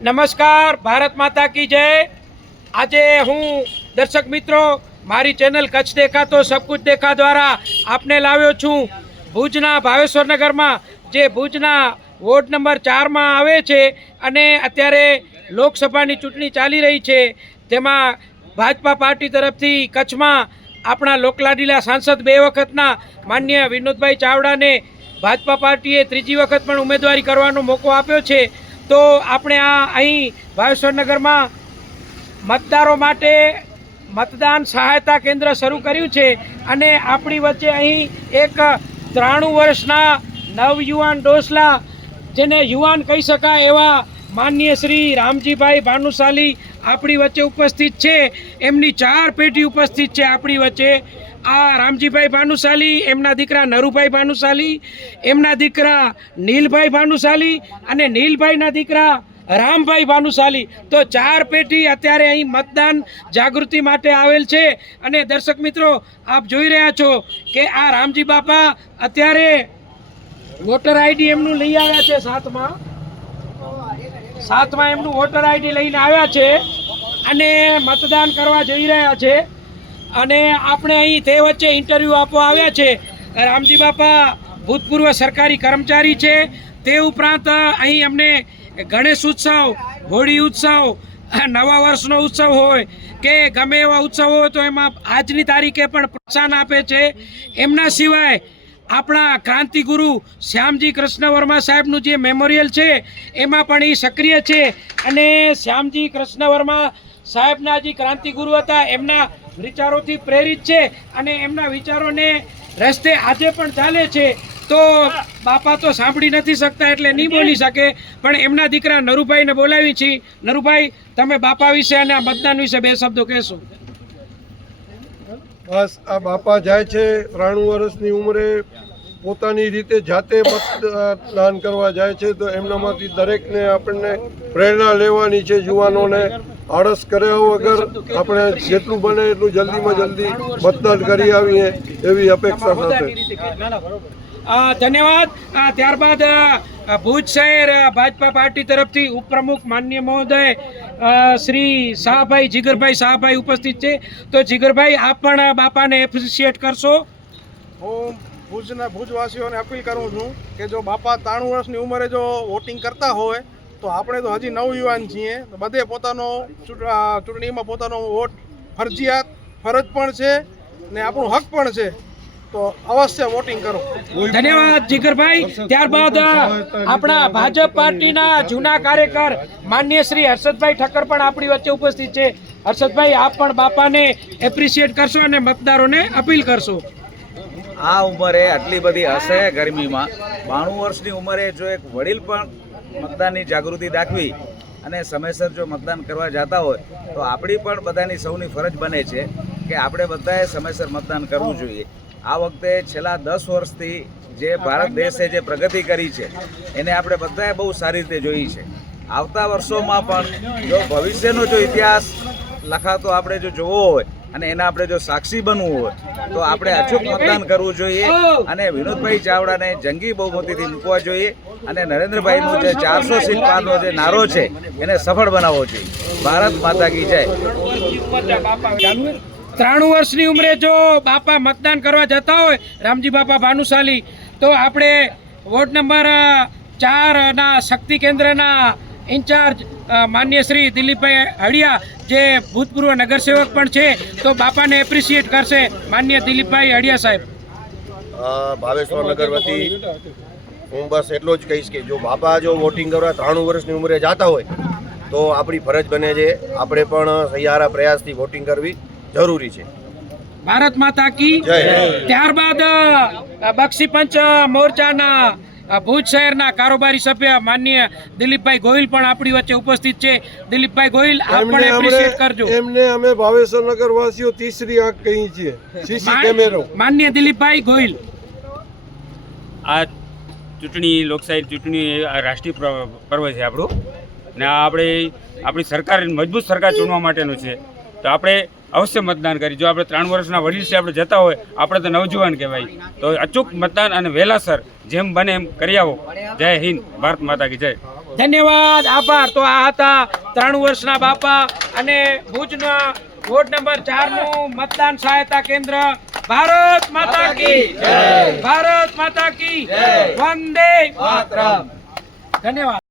નમસ્કાર, ભારત માતા કી જય. આજે હું દર્શક મિત્રો મારી ચેનલ કચ્છ દેખા તો સબ કુછ દેખા દ્વારા આપને લાવ્યો છું. ભુજના ભાવેશ્વર નગરમાં જે ભુજના વોર્ડ નંબર ચારમાં આવે છે અને અત્યારે લોકસભાની ચૂંટણી ચાલી રહી છે, તેમાં ભાજપા પાર્ટી તરફથી કચ્છમાં આપણા લોકલાડીલા સાંસદ બે વખતના માન્ય વિનોદભાઈ ચાવડાને ભાજપા પાર્ટીએ ત્રીજી વખત પણ ઉમેદવારી કરવાનો મોકો આપ્યો છે. તો આપણે આ અહીં ભાવેશ્વર નગરમાં મતદારો માટે મતદાન સહાયતા કેન્દ્ર શરૂ કર્યું છે અને આપણી વચ્ચે અહીં એક ત્રાણું વર્ષના નવયુવાન ડોસલા, જેને યુવાન કહી શકાય એવા માન્ય શ્રી રામજીભાઈ ભાનુશાલી આપણી વચ્ચે ઉપસ્થિત છે. એમની ચાર પેઢી ઉપસ્થિત છે આપણી વચ્ચે. આ રામજીભાઈ ભાનુશાલી, એમના દીકરા નરુભાઈ ભાનુશાલી, એમના દીકરા નીલભાઈ ભાનુશાલી અને નીલભાઈના દીકરા રામભાઈ ભાનુશાલી. તો ચાર પેઢી અત્યારે અહીં મતદાન જાગૃતિ માટે આવેલ છે. અને દર્શક મિત્રો, આપ જોઈ રહ્યા છો કે આ રામજી બાપા અત્યારે વોટર આઈડી એમનું લઈ આવ્યા છે સાતમાં. સાતમાં એમનું વોટર આઈડી લઈને આવ્યા છે અને મતદાન કરવા જઈ રહ્યા છે. અને આપણે અહીં તે વચ્ચે ઇન્ટરવ્યૂ આપવા આવ્યા છે. રામજી બાપા ભૂતપૂર્વ સરકારી કર્મચારી છે. તે ઉપરાંત અહીં અમને ગણેશ ઉત્સવ, હોળી ઉત્સવ નવા વર્ષનો ઉત્સવ હોય કે ગમે એવા ઉત્સવ હોય તો એમાં આજની તારીખે પણ પ્રોત્સાહન આપે છે. એમના સિવાય આપણા ક્રાંતિગુરુ શ્યામજી કૃષ્ણ વર્મા સાહેબનું જે મેમોરિયલ છે એમાં પણ એ સક્રિય છે. અને શ્યામજી કૃષ્ણ વર્મા સાહેબના જે ક્રાંતિગુરુ હતા એમના વિચારોથી પ્રેરિત છે અને એમના વિચારોને રસ્તે આજે પણ ચાલે છે. તો બાપા તો સાંભળી નથી શકતા એટલે નહીં બોલી શકે પણ એમના દીકરા નરુભાઈને બોલાવી છીએ નરુભાઈ તમે બાપા વિશે અને આ મતદાન વિશે બે શબ્દો કહેશો. બસ, આ બાપા જાય છે ત્રાણું વર્ષની ઉંમરે પોતાની રીતે જાતે મતદાન કરવા જાય છે, તો એમનામાંથી દરેકને આપણને પ્રેરણા લેવાની છે યુવાનોને. આળસ કર્યા વગર આપણે જેટલું બને એટલું જલ્દીમાં જલ્દી મતદાન કરી આવીએ એવી અપેક્ષા સાથે. ધન્યવાદ. ત્યારબાદ ભુજ શહેર ભાજપા પાર્ટી તરફથી ઉપપ્રમુખ માન્ય મહોદય શ્રી શાહભાઈ, જીગરભાઈ શાહભાઈ ઉપસ્થિત છે. તો જીગરભાઈ, આપ પણ બાપાને એપ્રિશિએટ કરશો? હું ભુજના ભુજવાસીઓને અપીલ કરું છું કે જો બાપા ત્રાણું વર્ષની ઉંમરે જો વોટિંગ કરતા હોય, તો આપણે તો હજી નવયુવાન છીએ. બધે પોતાનો ચૂંટ- ચૂંટણીમાં પોતાનો વોટ ફરજિયાત, ફરજ પણ છે ને આપણો હક પણ છે. તો અવશ્ય વોટિંગ કરો. ધન્યવાદ જીગરભાઈ. ત્યારબાદ આપણા ભાજપ પાર્ટીના જૂના કાર્યકર માન્ય શ્રી હર્ષદભાઈ ઠક્કર પણ આપણી વચ્ચે ઉપસ્થિત છે. હર્ષદભાઈ આપ પણ બાપાને એપ્રિશિએટ કરશો અને મતદારોને અપીલ કરશો. આ ઉંમરે આટલી બધી હશે ગરમીમાં. બાણું વર્ષની ઉંમરે જો એક વડીલ પણ મતદાનની જાગૃતિ દાખવી અને સમયસર જો મતદાન કરવા જતા હોય તો આપણી પણ બધાની સૌની ફરજ બને છે કે આપણે બધાએ સમયસર મતદાન કરવું જોઈએ. આ વખતે છેલ્લા દસ વર્ષથી જે ભારત દેશે જે પ્રગતિ કરી છે, એને આપણે બધાએ બહુ સારી રીતે જોઈ છે. આવતા વર્ષોમાં પણ જો ભવિષ્યનો જો ઇતિહાસ લખાતો આપણે જો જોવો હોય અને એના આપણે જો સાક્ષી બનવું હોય, તો આપણે અચૂક મતદાન કરવું જોઈએ અને વિનોદભાઈ ચાવડાને જંગી બહુમતીથી મૂકવા જોઈએ અને નરેન્દ્રભાઈનો જે ચારસો સીટ પારનો જે નારો છે, એને સફળ બનાવવો જોઈએ. ભારત માતા કી જય. ત્રાણું વર્ષની ઉંમરે જો બાપા મતદાન કરવા જતા હોય, રામજી બાપા ભાનુશાલી, તો આપણે વોર્ડ નંબર ચારના શક્તિ કેન્દ્રના ઇન્ચાર્જ માન્ય શ્રી દિલીપભાઈ હળિયા, જે ભૂતપૂર્વ નગરસેવક પણ છે, તો બાપાને એપ્રિશિએટ કરશે માન્ય દિલીપભાઈ હળિયા સાહેબ. ભાવેશ્વર નગર વતી હું બસ એટલો જ કહીશ કે જો બાપા જો વોટિંગ કરવા ત્રાણું વર્ષની ઉંમરે જતા હોય, તો આપણી ફરજ બને છે, આપણે પણ સહિયારા પ્રયાસથી વોટિંગ કરવી. જરૂરી છે. ભારત માતા કી ત્યારબાદ બક્ષી પંચ મોરચાના ભુજ શહેરના કારોબારી સભ્ય માન્ય દિલીપભાઈ ગોહિલ પણ આપણી વચ્ચે ઉપસ્થિત છે. દિલીપભાઈ ગોહિલ આપ પણ એપ્રિશિએટ કરજો. એમને અમે ભાવેશ્વર નગર વાસીઓ તીસરી આંખ કહીએ છીએ. સીસી કેમેરો. માન્ય દિલીપભાઈ ગોહિલ. આ ચૂંટણી લોકશાહી ચૂંટણી આ રાષ્ટ્રીય પ્ર- પર્વ છે આપણું. ને આ આપણે આપણી સરકાર મજબૂત સરકાર ચૂંટવા માટેનું છે. તો આપણે અવશ્ય મતદાન કરી. જો આપણે ત્રણ વર્ષના વડીલ આપણે જતા હોય, આપણે તો નવજુવાન કહેવાય. તો અચૂક મતદાન અને વહેલાસર જેમ બને એમ કરી આવો. જય હિન્દ, ભારત માતા કી જય. ધન્યવાદ, આભાર. તો આ હતા ત્રણ વર્ષના બાપા અને ભુજના વોર્ડ નંબર ચારનું મતદાન સહાયતા કેન્દ્ર. ભારત માતા કી ભારત માતા કી વંદે ધન્યવાદ.